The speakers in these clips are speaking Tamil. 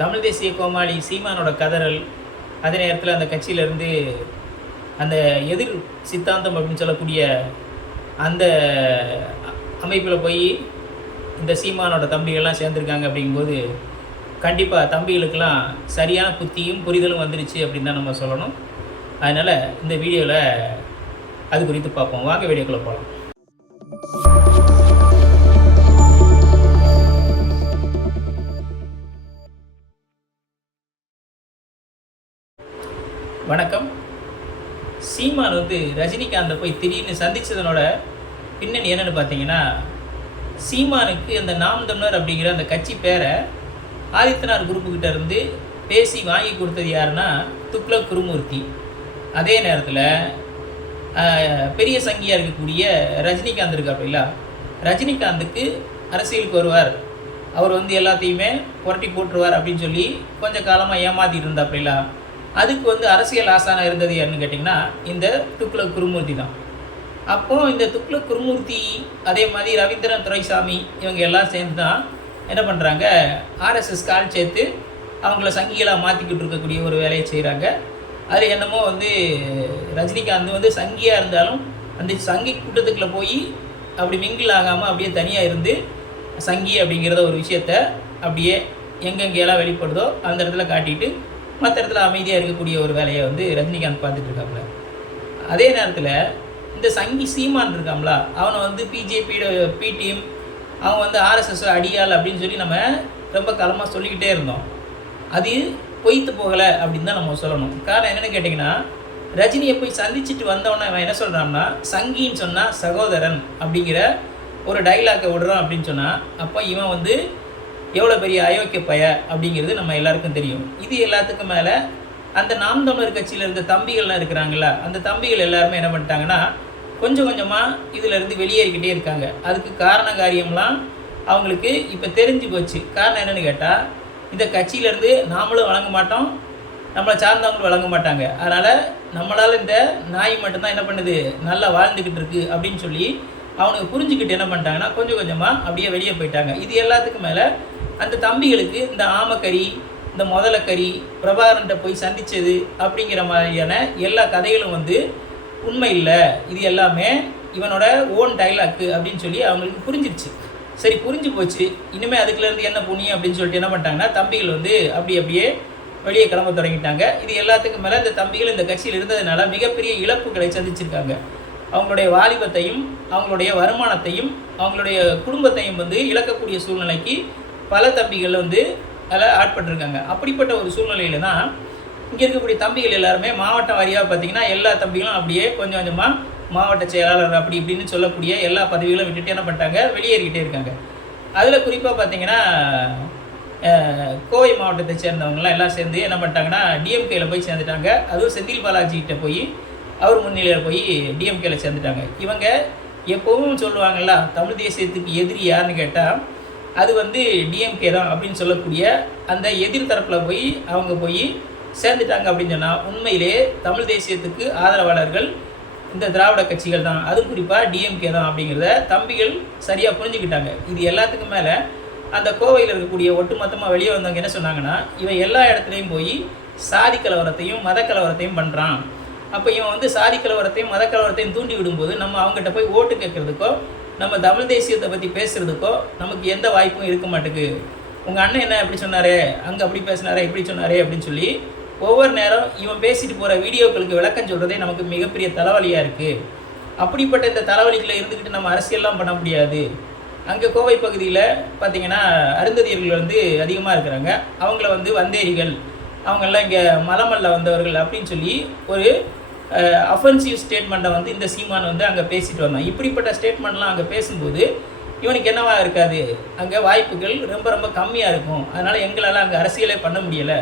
தமிழ் தேசிய கோமாளி சீமானோட கதறல் அதே நேரத்தில் அந்த கட்சியிலேருந்து அந்த எதிர் சித்தாந்தம் அப்படின்னு சொல்லக்கூடிய அந்த அமைப்பில் போய் இந்த சீமானோட தம்பிகள்லாம் சேர்ந்துருக்காங்க அப்படிங்கும்போது கண்டிப்பாக தம்பிகளுக்கெல்லாம் சரியான புத்தியும் புரிதலும் வந்துருச்சு அப்படின்னு தான் நம்ம சொல்லணும். அதனால் இந்த வீடியோவில் அது குறித்து பார்ப்போம். வாங்க வீடியோக்குள்ளே போகலாம் சீமான் வந்து ரஜினிகாந்தை போய் திடீர்னு சந்தித்ததனோட பின்னணி என்னன்னு பார்த்தீங்கன்னா சீமானுக்கு அந்த நாம் தமிழர் அப்படிங்கிற அந்த கட்சி பேரை ஆதித்யநாத் குரூப்புக்கிட்ட இருந்து பேசி வாங்கி கொடுத்தது யாருன்னா துக்ளக் குருமூர்த்தி. அதே நேரத்தில் பெரிய சங்கியாக இருக்கக்கூடிய ரஜினிகாந்த் இருக்காப்புல ரஜினிகாந்துக்கு அரசியலுக்கு வருவார். அவர் வந்து எல்லாத்தையுமே புரட்டி போட்டுருவார் அப்படின்னு சொல்லி கொஞ்சம் காலமாக ஏமாத்திட்டு இருந்தாப்பிலாம் அதுக்கு வந்து அரசியல் ஆசானா இருந்தது யாருன்னு கேட்டிங்கன்னா இந்த துக்ளக் குருமூர்த்தி தான். அப்போது இந்த துக்ளக் குருமூர்த்தி அதே மாதிரி ரவீந்திரன் துரைசாமி இவங்க எல்லாம் சேர்ந்து தான் என்ன பண்ணுறாங்க ஆர்எஸ்எஸ் கால் சேர்த்து அவங்கள சங்கிகளாக மாற்றிக்கிட்டு இருக்கக்கூடிய ஒரு வேலையை செய்கிறாங்க அது என்னமோ வந்து ரஜினிகாந்த் வந்து சங்கியாக இருந்தாலும் அந்த சங்கி கூட்டத்துக்குள்ளே போய் அப்படி மிங்கிள் ஆகாமல் அப்படியே தனியாக இருந்து சங்கி அப்படிங்கிறத ஒரு விஷயத்த அப்படியே எங்கெங்கெல்லாம் வெளிப்படுதோ அந்த இடத்துல காட்டிட்டு மற்ற இடத்துல அமைதியாக இருக்கக்கூடிய ஒரு வேலையை வந்து ரஜினிகாந்த் பார்த்துட்டு இருக்காப்புல. அதே நேரத்தில் இந்த சங்கி சீமான் இருக்காம்ல அவனை வந்து பிஜேபியோட பிடிஎம் அவன் வந்து ஆர்எஸ்எஸ் அடியாள் அப்படின்னு சொல்லி நம்ம ரொம்ப காலமாக சொல்லிக்கிட்டே இருந்தோம். அது பொய்த்து போகலை அப்படின்னு தான் நம்ம சொல்லணும். காரணம் என்னென்னு கேட்டிங்கன்னா ரஜினியை போய் சந்திச்சுட்டு வந்தவொடனே அவன் என்ன சொல்கிறான்னா சங்கின்னு சொன்னால் சகோதரன் அப்படிங்கிற ஒரு டைலாக்கை விடுறான் அப்படின்னு சொன்னால் அப்போ இவன் வந்து எவ்வளோ பெரிய அயோக்கிய பய அப்படிங்கிறது நம்ம எல்லாருக்கும் தெரியும். இது எல்லாத்துக்கும் மேலே அந்த நாம் தமிழர் கட்சியில் இருந்த தம்பிகள்லாம் இருக்கிறாங்களா அந்த தம்பிகள் எல்லாருமே என்ன பண்ணிட்டாங்கன்னா கொஞ்சம் கொஞ்சமாக இதிலேருந்து வெளியேறிக்கிட்டே இருக்காங்க. அதுக்கு காரண காரியம்லாம் அவங்களுக்கு இப்போ தெரிஞ்சு போச்சு. காரணம் என்னென்னு கேட்டால் இந்த கட்சியிலேருந்து நாமளும் வழங்க மாட்டோம் நம்மளை சார்ந்தவங்களும் வழங்க மாட்டாங்க. அதனால் நம்மளால் இந்த நாய் மட்டும்தான் என்ன பண்ணுது நல்லா வாழ்ந்துக்கிட்டு இருக்கு அப்படின்னு சொல்லி அவனுக்கு புரிஞ்சுக்கிட்டு என்ன பண்ணிட்டாங்கன்னா கொஞ்சம் கொஞ்சமாக அப்படியே வெளியே போயிட்டாங்க. இது எல்லாத்துக்கும் மேலே அந்த தம்பிகளுக்கு இந்த ஆமக்கறி இந்த முதலக்கறி பிரபாகரன்ட்ட போய் சந்தித்தது அப்படிங்கிற மாதிரியான எல்லா கதைகளும் வந்து உண்மை இல்லை. இது எல்லாமே இவனோட ஓன் டைலாக்கு அப்படின்னு சொல்லி அவங்களுக்கு புரிஞ்சிருச்சு. சரி புரிஞ்சு போச்சு. இனிமேல் அதுக்குலேருந்து என்ன புண்ணியம் அப்படின்னு சொல்லிட்டு என்ன பண்ணிட்டாங்கன்னா தம்பிகள் வந்து அப்படி அப்படியே வெளியே கிளம்ப தொடங்கிட்டாங்க. இது எல்லாத்துக்கும் மேலே இந்த தம்பிகள் இந்த கட்சியில் இருந்ததுனால மிகப்பெரிய இழப்புகளை சந்திச்சிருக்காங்க. அவங்களுடைய வாலிபத்தையும் அவங்களுடைய வருமானத்தையும் அவங்களுடைய குடும்பத்தையும் வந்து இழக்கக்கூடிய சூழ்நிலைக்கு பல தம்பிகள் வந்து அதில் ஆட்பட்டிருக்காங்க அப்படிப்பட்ட ஒரு சூழ்நிலையில் தான் இங்கே இருக்கக்கூடிய தம்பிகள் எல்லாருமே மாவட்ட வாரியாக பார்த்தீங்கன்னா எல்லா தம்பிகளும் அப்படியே கொஞ்சம் கொஞ்சமாக மாவட்ட செயலாளர் அப்படி இப்படின்னு சொல்லக்கூடிய எல்லா பதவிகளும் விட்டுட்டு என்ன பண்ணிட்டாங்க? வெளியேறிக்கிட்டே இருக்காங்க. அதில் குறிப்பாக பார்த்தீங்கன்னா கோவை மாவட்டத்தை சேர்ந்தவங்களாம் எல்லாம் சேர்ந்து என்ன பண்ணிட்டாங்கன்னா டிஎம்கேயில் போய் சேர்ந்துட்டாங்க. அதுவும் செந்தில் பாலாஜிகிட்ட போய் அவர் முன்னிலையில் போய் டிஎம்கேயில் சேர்ந்துட்டாங்க. இவங்க எப்போவும் சொல்லுவாங்கள்ல தமிழ் தேசியத்துக்கு எதிரி யாருன்னு கேட்டால் அது வந்து டிஎம்கே தான் அப்படின்னு சொல்லக்கூடிய அந்த எதிர் தரப்பில் போய் அவங்க போய் சேர்ந்துட்டாங்க அப்படின்னு சொன்னால் உண்மையிலே தமிழ் தேசியத்துக்கு ஆதரவாளர்கள் இந்த திராவிட கட்சிகள் தான். அதுவும் குறிப்பாக டிஎம்கே தான் அப்படிங்கிறத தம்பிகள் சரியாக புரிஞ்சுக்கிட்டாங்க. இது எல்லாத்துக்கும் மேலே அந்த கோவையில் இருக்கக்கூடிய ஒட்டுமொத்தமாக வெளியே வந்தவங்க என்ன சொன்னாங்கன்னா இவன் எல்லா இடத்துலையும் போய் சாதி கலவரத்தையும் மத கலவரத்தையும் பண்ணுறான் அப்போ இவன் வந்து சாதி கலவரத்தையும் மத கலவரத்தையும் தூண்டி விடும்போது நம்ம அவங்ககிட்ட போய் ஓட்டு கேட்குறதுக்கோ நம்ம தமிழ் தேசியத்தை பற்றி பேசுகிறதுக்கோ நமக்கு எந்த வாய்ப்பும் இருக்க மாட்டேங்குது உங்கள் அண்ணன் என்ன எப்படி சொன்னாரே? அங்கே அப்படி பேசினாரே இப்படி சொன்னாரே அப்படின்னு சொல்லி ஒவ்வொரு நேரம் இவன் பேசிட்டு போகிற வீடியோக்களுக்கு விளக்கம் சொல்கிறதே நமக்கு மிகப்பெரிய தலைவலியாக இருக்குது அப்படிப்பட்ட இந்த தலைவலிகளை இருந்துக்கிட்டு நம்ம அரசியல்லாம் பண்ண முடியாது. அங்கே கோவை பகுதியில் பார்த்திங்கன்னா அருந்ததியர்கள் வந்து அதிகமாக இருக்கிறாங்க. அவங்கள வந்து வந்தேரிகள் அவங்கெல்லாம் இங்கே மலமல்ல வந்தவர்கள் அப்படின்னு சொல்லி ஒரு அஃபென்சிவ் ஸ்டேட்மெண்ட்டை வந்து இந்த சீமான் வந்து அங்கே பேசிட்டு வந்தான். இப்படிப்பட்ட ஸ்டேட்மெண்ட்லாம் அங்கே பேசும்போது இவனுக்கு என்னவா இருக்காது? அங்கே வாய்ப்புகள் ரொம்ப ரொம்ப கம்மியாக இருக்கும். அதனால் எங்களால் அங்கே அரசியலே பண்ண முடியலை.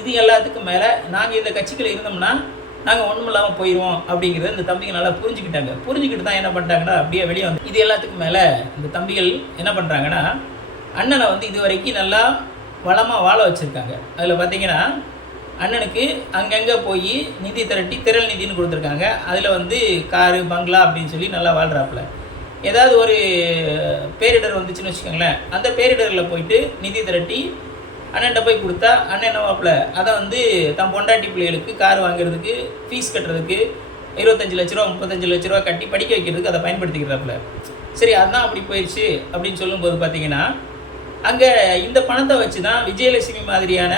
இது எல்லாத்துக்கும் மேலே நாங்கள் இந்த கட்சிகள் இருந்தோம்னா நாங்கள் ஒன்றும் இல்லாமல் போயிடுவோம் அப்படிங்கிறத இந்த தம்பிகள் நல்லா புரிஞ்சுக்கிட்டாங்க. புரிஞ்சுக்கிட்டு தான் என்ன பண்ணிட்டாங்கன்னா அப்படியே வெளியே வந்து இது எல்லாத்துக்கும் மேலே இந்த தம்பிகள் என்ன பண்ணுறாங்கன்னா அண்ணனை வந்து இது வரைக்கும் நல்லா வளமாக வாழ வச்சுருக்காங்க. அதில் பார்த்தீங்கன்னா அண்ணனுக்கு அங்கங்கே போய் நிதி திரட்டி திரள் நிதின்னு கொடுத்துருக்காங்க. அதில் வந்து காரு பங்களா அப்படின்னு சொல்லி நல்லா வாழ்கிறாப்புல ஏதாவது ஒரு பேரிடர் வந்துச்சுன்னு வச்சுக்கோங்களேன். அந்த பேரிடரில் போயிட்டு நிதி திரட்டி அண்ணன்ட்ட போய் கொடுத்தா அண்ணன் என்னவாப்பில் அதை வந்து தன் பொண்டாட்டி பிள்ளைகளுக்கு கார் வாங்குறதுக்கு ஃபீஸ் கட்டுறதுக்கு இருபத்தஞ்சு லட்ச ரூபா முப்பத்தஞ்சு லட்ச ரூபா கட்டி படிக்க வைக்கிறதுக்கு அதை பயன்படுத்திக்கிறாப்புல. சரி அதான் அப்படி போயிடுச்சு அப்படின்னு சொல்லும்போது பார்த்தீங்கன்னா அங்கே இந்த பணத்தை வச்சு தான் விஜயலட்சுமி மாதிரியான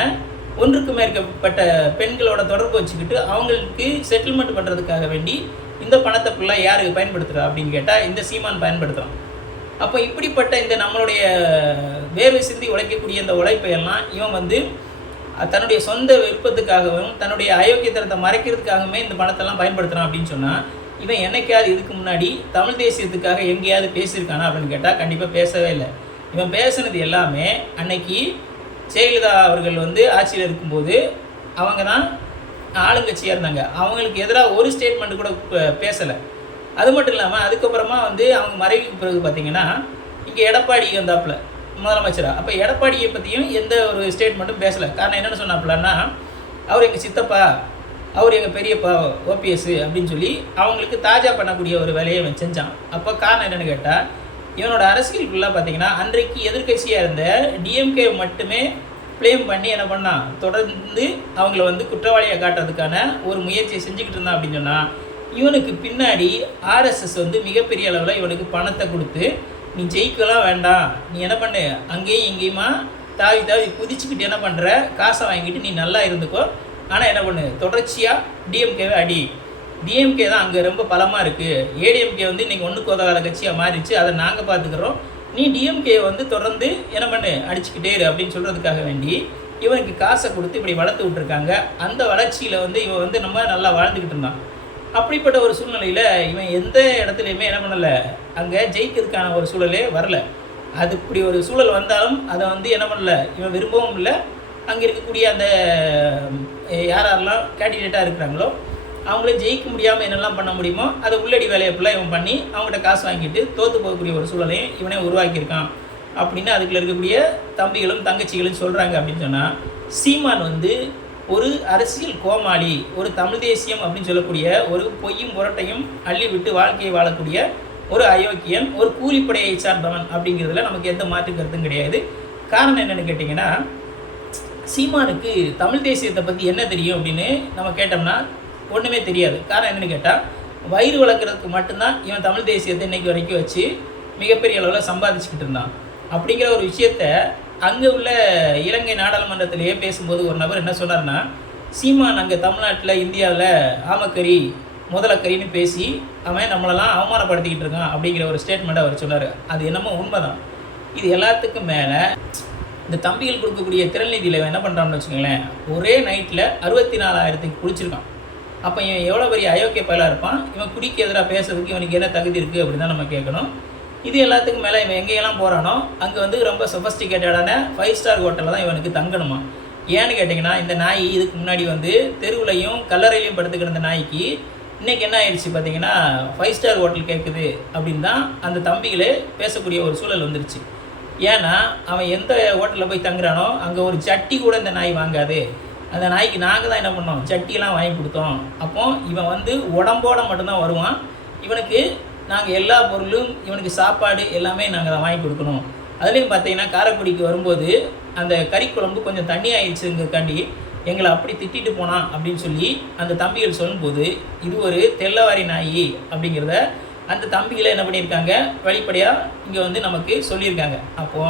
ஒன்றுக்கு மேற்பட்ட பெண்களோட தொடர்பு வச்சுக்கிட்டு அவங்களுக்கு செட்டில்மெண்ட் பண்ணுறதுக்காக வேண்டி இந்த பணத்தை ஃபுல்லாக யாருக்கு பயன்படுத்துகிறா அப்படின்னு கேட்டால் இந்த சீமான் பயன்படுத்துகிறான் அப்போ இப்படிப்பட்ட இந்த நம்மளுடைய வேர்வை சிந்தி உழைக்கக்கூடிய இந்த உழைப்பையெல்லாம் இவன் வந்து தன்னுடைய சொந்த விருப்பத்துக்காகவும் தன்னுடைய அயோக்கியத்தனத்தை மறைக்கிறதுக்காகவுமே இந்த பணத்தெல்லாம் பயன்படுத்துகிறான் அப்படின்னு சொன்னால் இவன் என்னைக்காவது இதுக்கு முன்னாடி தமிழ் தேசியத்துக்காக எங்கேயாவது பேசியிருக்கானா அப்படின்னு கேட்டால் கண்டிப்பாக பேசவே இல்லை. இவன் பேசுனது எல்லாமே அன்னைக்கு ஜெயலலிதா அவர்கள் வந்து ஆட்சியில் இருக்கும்போது அவங்க தான் ஆளுங்கட்சியாக இருந்தாங்க. அவங்களுக்கு எதிராக ஒரு ஸ்டேட்மெண்ட் கூட பேசலை. அது மட்டும் இல்லாமல் அதுக்கப்புறமா வந்து அவங்க மறைவுக்கு பிறகு பார்த்தீங்கன்னா இங்கே எடப்பாடி வந்தாப்புல முதலமைச்சரா. அப்போ எடப்பாடியை பற்றியும் எந்த ஒரு ஸ்டேட்மெண்ட்டும் பேசலை. காரணம் என்னென்னு சொன்னாப்புலன்னா அவர் எங்கள் சித்தப்பா அவர் எங்கள் பெரியப்பா ஓபிஎஸ் அப்படின்னு சொல்லி அவங்களுக்கு தாஜா பண்ணக்கூடிய ஒரு வேலையை அவன் செஞ்சான். அப்போ காரணம் என்னென்னு கேட்டால் இவனோட அரசியல் ஃபுல்லாக பார்த்தீங்கன்னா அன்றைக்கு எதிர்க்கட்சியாக இருந்த டிஎம்கே மட்டுமே ப்ளேம் பண்ணி என்ன பண்ணான் தொடர்ந்து அவங்கள வந்து குற்றவாளியை காட்டுறதுக்கான ஒரு முயற்சியை செஞ்சுக்கிட்டு இருந்தான் அப்படின்னு சொன்னால் இவனுக்கு பின்னாடி ஆர்எஸ்எஸ் வந்து மிகப்பெரிய அளவில் இவனுக்கு பணத்தை கொடுத்து நீ ஜெயிக்கலாம் வேண்டாம். நீ என்ன பண்ணு? அங்கேயும் இங்கேயுமா தாவி தாவி குதிச்சுக்கிட்டு என்ன பண்ணுற காசை வாங்கிட்டு நீ நல்லா இருந்துக்கோ. ஆனால் என்ன பண்ணு? தொடர்ச்சியாக டிஎம்கேவை அடி. டிஎம்கே தான் அங்கே ரொம்ப பலமாக இருக்குது ஏடிஎம்கே வந்து இன்றைக்கி ஒன்றுக்கு உதவாத கட்சியாக மாறிடுச்சு. அதை நாங்கள் பார்த்துக்குறோம் நீ டிஎம்கே வந்து தொடர்ந்து என்ன பண்ணு? அடிச்சுக்கிட்டே இரு அப்படின்னு சொல்கிறதுக்காக வேண்டி இவனுக்கு காசை கொடுத்து இப்படி வளர்த்து விட்ருக்காங்க அந்த வளர்ச்சியில் வந்து இவன் வந்து நம்ம நல்லா வாழ்ந்துக்கிட்டு இருந்தான். அப்படிப்பட்ட ஒரு சூழ்நிலையில் இவன் எந்த இடத்துலையுமே என்ன பண்ணலை. அங்கே ஜெயிக்கிறதுக்கான ஒரு சூழலே வரல. அது இப்படி ஒரு சூழல் வந்தாலும் அதை வந்து என்ன பண்ணல. இவன் விரும்பவும் இல்லை. அங்கே இருக்கக்கூடிய அந்த யார் யாரெல்லாம் கேண்டிடேட்டாக இருக்கிறாங்களோ அவங்கள ஜெயிக்க முடியாமல் என்னெல்லாம் பண்ண முடியுமோ அதை உள்ளடி வேலையை ஃபுல்லாக இவன் பண்ணி அவங்ககிட்ட காசு வாங்கிட்டு தோற்று போகக்கூடிய ஒரு சூழலையும் இவனே உருவாக்கியிருக்கான். அப்படின்னு அதுக்குள்ள இருக்கக்கூடிய தம்பிகளும் தங்கச்சிகளும் சொல்கிறாங்க அப்படின்னு சொன்னால் சீமான் வந்து ஒரு அரசியல் கோமாளி ஒரு தமிழ் தேசியம் அப்படின்னு சொல்லக்கூடிய ஒரு பொய்யும் புரட்டையும் அள்ளி விட்டு வாழ்க்கையை வாழக்கூடிய ஒரு அயோக்கியன் ஒரு கூலிப்படையை சார்ந்தவன் அப்படிங்கிறதுல நமக்கு எந்த மாற்று கருத்தும் கிடையாது. காரணம் என்னென்னு கேட்டிங்கன்னா சீமானுக்கு தமிழ் தேசியத்தை பற்றி என்ன தெரியும் அப்படின்னு நம்ம கேட்டோம்னா ஒன்றுமே தெரியாது. காரணம் என்னன்னு கேட்டால் வயிறு வளர்க்குறதுக்கு மட்டும்தான் இவன் தமிழ் தேசியத்தை இன்றைக்கி வரைக்கும் வச்சு மிகப்பெரிய அளவில் சம்பாதிச்சுக்கிட்டு இருந்தான். அப்படிங்கிற ஒரு விஷயத்த அங்கே உள்ள இலங்கை நாடாளுமன்றத்திலேயே பேசும்போது ஒரு நபர் என்ன சொன்னார்னா சீமான் அங்கே தமிழ்நாட்டில் இந்தியாவில் ஆமக்கறி முதலக்கறின்னு பேசி அவன் நம்மளெல்லாம் அவமானப்படுத்திக்கிட்டு இருக்கான் அப்படிங்கிற ஒரு ஸ்டேட்மெண்ட் அவர் சொன்னார். அது என்னமோ உண்மைதான். இது எல்லாத்துக்கும் மேலே இந்த தம்பிகள் கொடுக்கக்கூடிய திறன்நிதியில் இவன் என்ன பண்ணுறான்னு வச்சுக்கோங்களேன் ஒரே நைட்டில் அறுபத்தி நாலாயிரத்துக்கு குளிச்சிருக்கான் அப்போ இவன் எவ்வளோ பெரிய அயோக்கிய பயலாக இருப்பான்? இவன் குடிக்கு எதிராக பேசுறதுக்கு இவனுக்கு என்ன தகுதி இருக்குது அப்படின்னு தான் நம்ம கேட்கணும். இது எல்லாத்துக்கும் மேலே இவன் எங்கேயெல்லாம் போகிறானோ அங்கே வந்து ரொம்ப சொஃபஸ்டிகேட்டடான ஃபைவ் ஸ்டார் ஹோட்டலில் தான் இவனுக்கு தங்கணுமா? ஏன்னு கேட்டிங்கன்னா இந்த நாய் இதுக்கு முன்னாடி வந்து தெருவுலையும் கல்லறையிலையும் படுத்து கிடந்த நாய்க்கு இன்றைக்கி என்ன ஆயிடுச்சு பார்த்தீங்கன்னா ஃபைவ் ஸ்டார் ஹோட்டல் கேட்குது அப்படின்னு தான் அந்த தம்பிகளே பேசக்கூடிய ஒரு சூழல் வந்துருச்சு. ஏன்னா அவன் எந்த ஹோட்டலில் போய் தங்குறானோ அங்கே ஒரு சட்டி கூட இந்த நாய் வாங்காது. அந்த நாய்க்கு நாங்கள் தான் என்ன பண்ணோம்? சட்டியெல்லாம் வாங்கி கொடுத்தோம். அப்போ இவன் வந்து உடம்போட மட்டும்தான் வருவான். இவனுக்கு நாங்கள் எல்லா பொருளும் இவனுக்கு சாப்பாடு எல்லாமே நாங்கள் தான் வாங்கி கொடுக்கணும். அதுலேயும் பார்த்தீங்கன்னா காரைக்குடிக்கு வரும்போது அந்த கறி குழம்பு கொஞ்சம் தண்ணி ஆயிடுச்சுங்கிறக்காண்டி எங்களை அப்படி திட்டிட்டு போனான் அப்படின்னு சொல்லி அந்த தம்பிகள் சொல்லும்போது இது ஒரு தெல்லவாரி நாய் அப்படிங்கிறத அந்த தம்பிகளை என்ன பண்ணியிருக்காங்க? வெளிப்படையாக இங்கே வந்து நமக்கு சொல்லியிருக்காங்க. அப்போ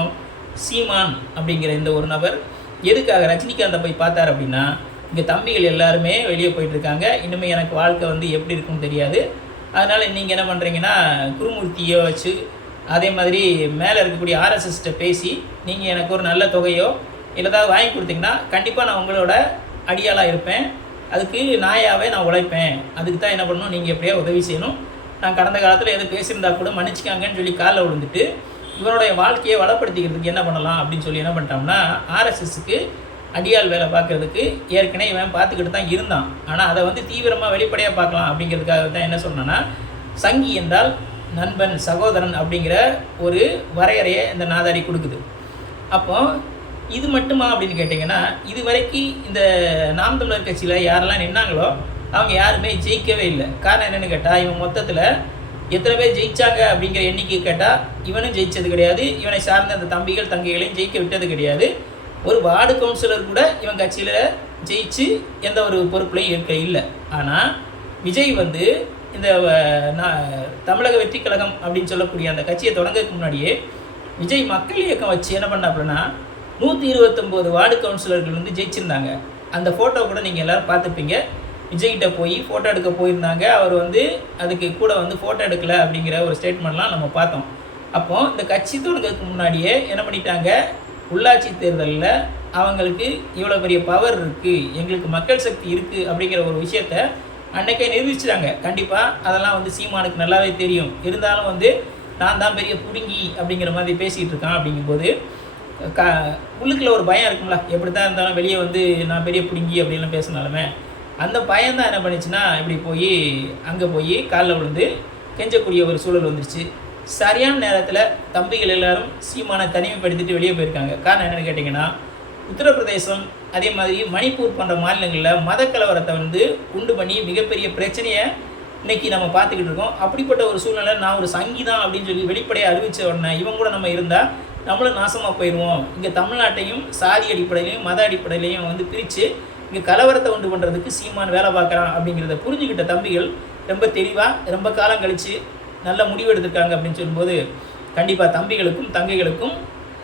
சீமான் அப்படிங்கிற இந்த ஒரு நபர் எதுக்காக ரஜினிகாந்தை போய் பார்த்தார் அப்படின்னா இங்கே தம்பிகள் எல்லாருமே வெளியே போயிட்டுருக்காங்க. இனிமேல் எனக்கு வாழ்க்கை வந்து எப்படி இருக்கும்னு தெரியாது. அதனால் நீங்கள் என்ன பண்ணுறீங்கன்னா குருமூர்த்தியை வச்சு அதே மாதிரி மேலே இருக்கக்கூடிய ஆர்எஸ்எஸ்கிட்ட பேசி நீங்கள் எனக்கு ஒரு நல்ல தொகையோ இல்லை ஏதாவது வாங்கி கொடுத்தீங்கன்னா கண்டிப்பாக நான் உங்களோட அடியாளாக இருப்பேன். அதுக்கு நாயாகவே நான் உழைப்பேன். அதுக்கு தான் என்ன பண்ணணும் நீங்கள் எப்படியோ உதவி செய்யணும். நான் கடந்த காலத்தில் எதுவும் பேசியிருந்தா கூட மன்னிச்சிக்காங்கன்னு சொல்லி காலில் விழுந்துட்டு இவருடைய வாழ்க்கையை வளப்படுத்திக்கிறதுக்கு என்ன பண்ணலாம் அப்படின்னு சொல்லி என்ன பண்ணிட்டோம்னா ஆர்எஸ்எஸ்க்கு அடியாள் வேலை பார்க்கறதுக்கு ஏற்கனவே இவன் பார்த்துக்கிட்டு தான் இருந்தான். ஆனால் அதை வந்து தீவிரமாக வெளிப்படையாக பார்க்கலாம் அப்படிங்கிறதுக்காக தான் என்ன சொன்னேன்னா சங்கி என்றால் நண்பன் சகோதரன் அப்படிங்கிற ஒரு வரையறையை இந்த நாதாரி கொடுக்குது. அப்போ இது மட்டுமா அப்படின்னு கேட்டிங்கன்னா இது வரைக்கும் இந்த நாம் தமிழர் கட்சியில் யாரெல்லாம் நின்னாங்களோ அவங்க யாருமே ஜெயிக்கவே இல்லை. காரணம் என்னென்னு கேட்டால் இவன் மொத்தத்தில் எத்தனை பேர் ஜெயிச்சாங்க அப்படிங்கிற எண்ணிக்கை கேட்டால் இவனும் ஜெயிச்சது கிடையாது. இவனை சார்ந்த அந்த தம்பிகள் தங்கைகளையும் ஜெயிக்க விட்டது கிடையாது. ஒரு வார்டு கவுன்சிலர் கூட இவன் கட்சியில் ஜெயிச்சு எந்த ஒரு பொறுப்புலையும் இருக்க இல்லை. ஆனால் விஜய் வந்து இந்த நான் தமிழக வெற்றி கழகம் அப்படின்னு சொல்லக்கூடிய அந்த கட்சியை தொடங்கிறதுக்கு முன்னாடியே விஜய் மக்கள் இயக்கம் வச்சு என்ன பண்ண அப்படின்னா நூற்றி இருபத்தொம்போது வார்டு கவுன்சிலர்கள் வந்து ஜெயிச்சிருந்தாங்க. அந்த ஃபோட்டோ கூட நீங்கள் எல்லோரும் பார்த்துப்பீங்க விஜய்கிட்ட போய் ஃபோட்டோ எடுக்க போயிருந்தாங்க. அவர் வந்து அதுக்கு கூட வந்து ஃபோட்டோ எடுக்கல அப்படிங்கிற ஒரு ஸ்டேட்மெண்ட்லாம் நம்ம பார்த்தோம். அப்போது இந்த கட்சி தொடங்கிறதுக்கு முன்னாடியே என்ன பண்ணிட்டாங்க? உள்ளாட்சி தேர்தலில் அவங்களுக்கு இவ்வளோ பெரிய பவர் இருக்குது எங்களுக்கு மக்கள் சக்தி இருக்குது அப்படிங்கிற ஒரு விஷயத்த அன்னைக்கே நிரூபிச்சிட்டாங்க. கண்டிப்பாக அதெல்லாம் வந்து சீமானுக்கு நல்லாவே தெரியும். இருந்தாலும் வந்து நான் தான் பெரிய புடுங்கி அப்படிங்கிற மாதிரி பேசிகிட்டு இருக்கான் அப்படிங்கும்போது க உள்ளுக்குள்ள ஒரு பயம் இருக்கும்ல. எப்படி தான் இருந்தாலும் வெளியே வந்து நான் பெரிய பிடுங்கி அப்படின்லாம் பேசினாலுமே. அந்த பயம் தான் என்ன பண்ணிச்சுன்னா இப்படி போய் அங்கே போய் காலில் விழுந்து கெஞ்சக்கூடிய ஒரு சூழல் வந்துருச்சு. சரியான நேரத்தில் தம்பிகள் எல்லாரும் சீமானை தனிமைப்படுத்திட்டு வெளியே போயிருக்காங்க. காரணம் என்னென்னு கேட்டிங்கன்னா உத்தரப்பிரதேசம் அதே மாதிரி மணிப்பூர் போன்ற மாநிலங்களில் மத கலவரத்தை வந்து உண்டு பண்ணி மிகப்பெரிய பிரச்சனையை இன்றைக்கி நம்ம பார்த்துக்கிட்டு இருக்கோம். அப்படிப்பட்ட ஒரு சூழ்நிலை நான் ஒரு சங்கீதம் அப்படின்னு சொல்லி வெளிப்படையாக அறிவித்த உடனே இவங்க கூட நம்ம இருந்தால் நம்மளும் நாசமாக போயிடுவோம் இங்கே தமிழ்நாட்டையும் சாதி அடிப்படையிலையும் மத அடிப்படையிலையும் வந்து பிரித்து இங்கே கலவரத்தை உண்டு பண்ணுறதுக்கு சீமான் வேலை பார்க்குறான் அப்படிங்கிறத புரிஞ்சுக்கிட்ட தம்பிகள் ரொம்ப தெளிவாக ரொம்ப காலம் கழித்து நல்ல முடிவு எடுத்திருக்காங்க அப்படின்னு சொல்லும்போது கண்டிப்பாக தம்பிகளுக்கும் தங்கைகளுக்கும்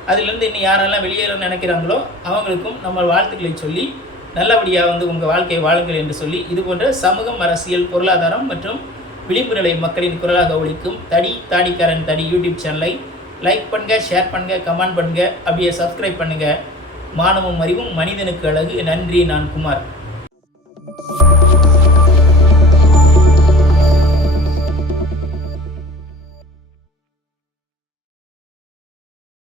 அதுலேருந்து இன்னும் யாரெல்லாம் வெளியேற நினைக்கிறாங்களோ அவங்களுக்கும் நம்ம வாழ்த்துக்களை சொல்லி நல்லபடியாக வந்து உங்கள் வாழ்க்கையை வாழுங்கள் என்று சொல்லி இது போன்ற சமூகம் அரசியல் பொருளாதாரம் மற்றும் விளிம்பு நிலை மக்களின் குரலாக ஒழிக்கும் தடி தாடிக்காரன் தடி யூடியூப் சேனலை லைக் பண்ணுங்க ஷேர் பண்ணுங்க கமெண்ட் பண்ணுங்கள் அப்படியே சப்ஸ்கிரைப் பண்ணுங்கள் மானமும் அறிவும் மனிதனுக்கு அழகு. நன்றி நான் குமார்.